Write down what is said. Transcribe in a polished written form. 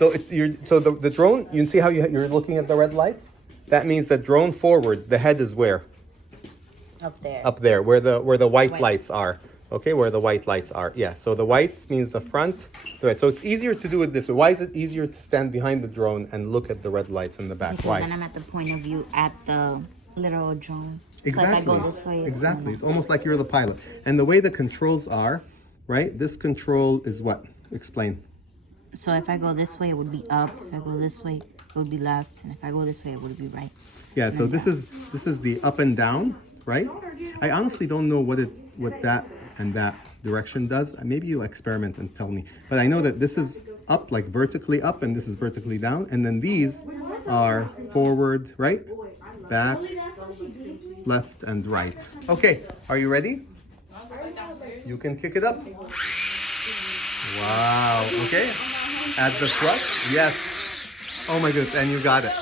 So the drone, you see how you're looking at the red lights? That means that drone forward, the head is where? Up there. Up there, where the white lights are. Okay, where the white lights are. Yeah, so the white means the front. Right, so it's easier to do it this way. Why is it easier to stand behind the drone and look at the red lights in the back? Because Why? then I'm at the point of view at the literal drone. Exactly. So if I go this way, exactly. It's almost like you're the pilot. And the way the controls are, right? This control is what? Explain. So if I go this way, it would be up. If I go this way, it would be left. And if I go this way, it would be right. Yeah, so this is the up and down, right? I honestly don't know what that and that direction does. Maybe you'll experiment and tell me. But I know that this is up, like vertically up, and this is vertically down. And then these are forward, right? Back, left, and right. Okay, are you ready? You can kick it up. Wow, okay. Add the thrust, yes. Oh my goodness, and you got it.